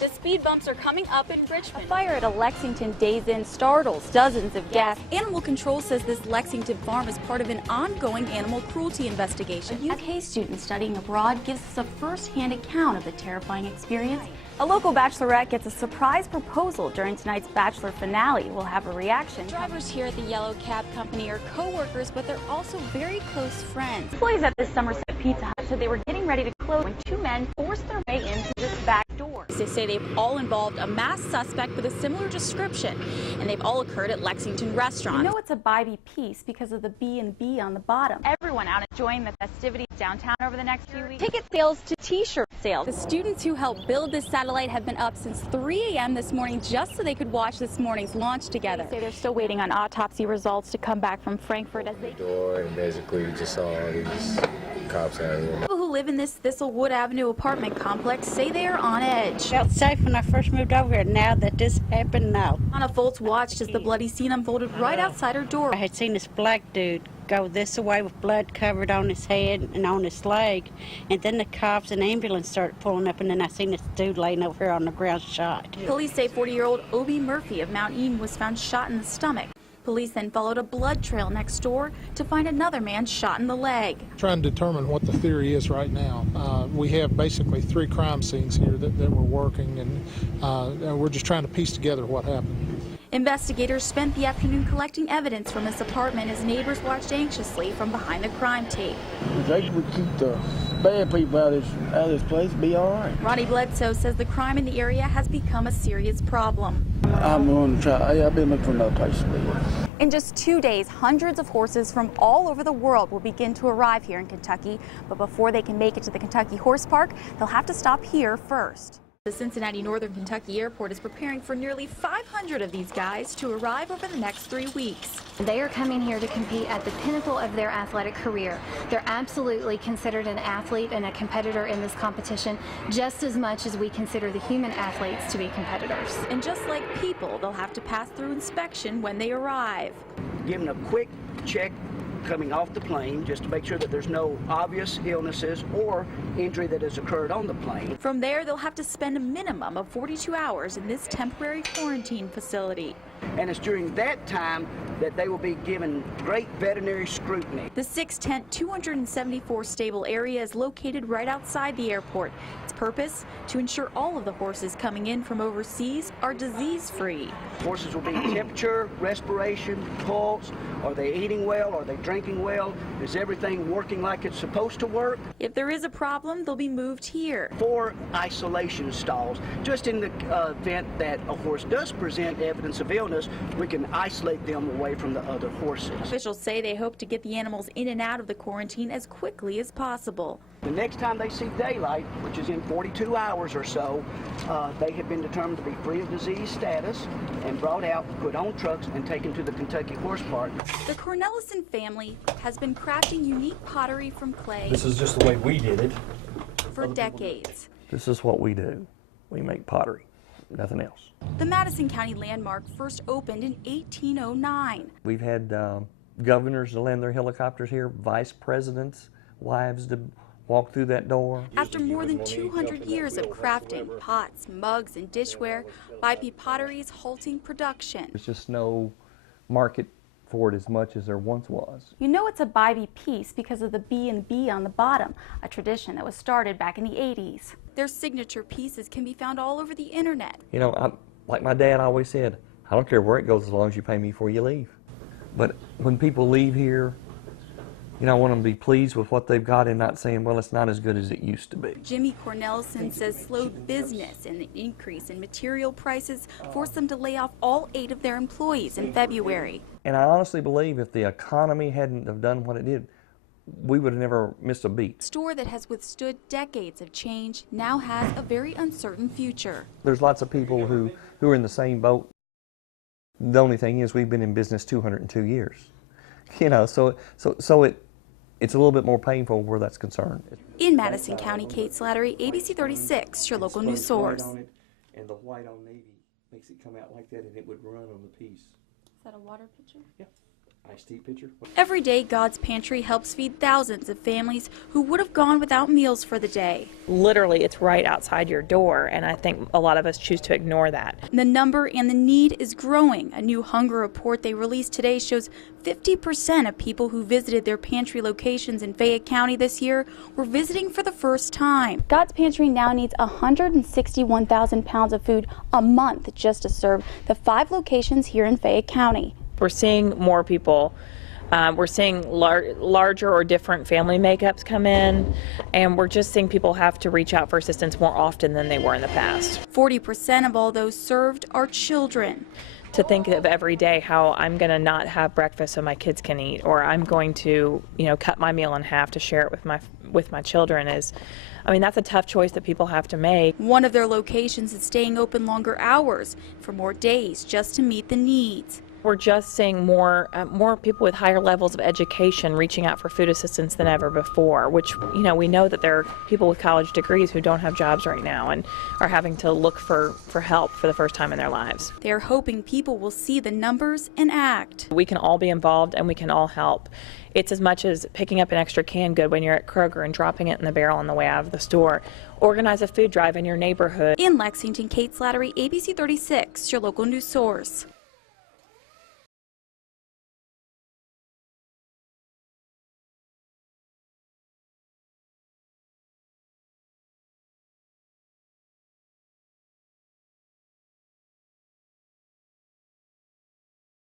The speed bumps are coming up in Richmond. A fire at a Lexington Days Inn startles dozens of guests. Animal Control says this Lexington farm is part of an ongoing animal cruelty investigation. A UK student studying abroad gives us a first-hand account of the terrifying experience. A local bachelorette gets a surprise proposal during tonight's Bachelor finale. We'll have a reaction. Drivers here at the Yellow Cab Company are co-workers, but they're also very close friends. Employees at this Somerset Pizza Hut said they were getting ready to close when two men forced their way into this back door. They say they've all involved a masked suspect with a similar description, and they've all occurred at Lexington restaurants. You know it's a Bybee piece because of the B&B on the bottom. Everyone out enjoying the festivities downtown over the next few weeks. Ticket sales to T-shirt sales. The students who helped build this satellite have been up since 3 a.m. this morning just so they could watch this morning's launch together. They say they're still waiting on autopsy results to come back from Frankfurt as they door, and basically we just saw all these cops out here. People who live in this Thistlewood Avenue apartment complex say they are on edge. Felt safe when I first moved over here. Now that this happened, no. Anna Foltz watched as the bloody scene unfolded right outside her door. I had seen this black dude go this way with blood covered on his head and on his leg, and then the cops and ambulance started pulling up, and then I seen this dude laying over here on the ground shot. Police say 40-year-old Obie Murphy of Mount Eden was found shot in the stomach. Police then followed a blood trail next door to find another man shot in the leg. Trying to determine what the theory is right now. We have basically 3 crime scenes here that we're working, and we're just trying to piece together what happened. Investigators spent the afternoon collecting evidence from this apartment as neighbors watched anxiously from behind the crime tape. If they would keep the bad people out of this place, it'd be all right. Ronnie Bledsoe says the crime in the area has become a serious problem. I'm going to try. I've been looking for another place to live. In just 2 days, hundreds of horses from all over the world will begin to arrive here in Kentucky. But before they can make it to the Kentucky Horse Park, they'll have to stop here first. The Cincinnati Northern Kentucky Airport is preparing for nearly 500 of these guys to arrive over the next 3 weeks. They are coming here to compete at the pinnacle of their athletic career. They're absolutely considered an athlete and a competitor in this competition, just as much as we consider the human athletes to be competitors. And just like people, they'll have to pass through inspection when they arrive. Given a quick check coming off the plane just to make sure that there's no obvious illnesses or injury that has occurred on the plane. From there, they'll have to spend a minimum of 42 hours in this temporary quarantine facility. And it's during that time that they will be given great veterinary scrutiny. The 6-tent, 274 stable area is located right outside the airport. Its purpose? To ensure all of the horses coming in from overseas are disease-free. Horses will be temperature, respiration, pulse. Are they eating well? Are they drinking well? Is everything working like it's supposed to work? If there is a problem, they'll be moved here. 4 isolation stalls. Just in the event that a horse does present evidence of illness, we can isolate them away from the other horses. Officials say they hope to get the animals in and out of the quarantine as quickly as possible. The next time they see daylight, which is in 42 hours or so, they have been determined to be free of disease status and brought out, put on trucks, and taken to the Kentucky Horse Park. The Cornelison family has been crafting unique pottery from clay. This is just the way we did it. For decades. This is what we do. We make pottery, nothing else. The Madison County landmark first opened in 1809. We've had governors to land their helicopters here, vice presidents, wives to walk through that door. After more than 200 years of crafting pots, mugs, and dishware, Bybee Pottery is halting production. There's just no market for it as much as there once was. You know it's a Bybee piece because of the B&B on the bottom, a tradition that was started back in the 80s. Their signature pieces can be found all over the internet. You know, like my dad always said, I don't care where it goes as long as you pay me before you leave. But when people leave here, you know, I want them to be pleased with what they've got and not saying, well, it's not as good as it used to be. Jimmy Cornelison says slowed business and the increase in material prices forced them to lay off all 8 of their employees in February. And I honestly believe if the economy hadn't have done what it did, we would have never missed a beat. A store that has withstood decades of change now has a very uncertain future. There's lots of people who are in the same boat. The only thing is we've been in business 202 years. You know, so it's a little bit more painful where that's concerned. In Madison County, Catie Slattery, ABC 36, your local news source. And the white on navy makes it come out like that, and it would run on the piece. Is that a water pitcher? Yeah. Nice deep picture. Every day, God's Pantry helps feed thousands of families who would have gone without meals for the day. Literally, it's right outside your door, and I think a lot of us choose to ignore that. The number and the need is growing. A new hunger report they released today shows 50% of people who visited their pantry locations in Fayette County this year were visiting for the first time. God's Pantry now needs 161,000 pounds of food a month just to serve the 5 locations here in Fayette County. We're seeing more people. We're seeing larger or different family makeups come in, and we're just seeing people have to reach out for assistance more often than they were in the past. 40% of all those served are children. To think of every day how I'm going to not have breakfast so my kids can eat, or I'm going to, cut my meal in half to share it with my children is, that's a tough choice that people have to make. One of their locations is staying open longer hours for more days just to meet the needs. We're just seeing more people with higher levels of education reaching out for food assistance than ever before, which, we know that there are people with college degrees who don't have jobs right now and are having to look for help for the first time in their lives. They're hoping people will see the numbers and act. We can all be involved and we can all help. It's as much as picking up an extra canned good when you're at Kroger and dropping it in the barrel on the way out of the store. Organize a food drive in your neighborhood. In Lexington, Catie Slattery, ABC 36, your local news source.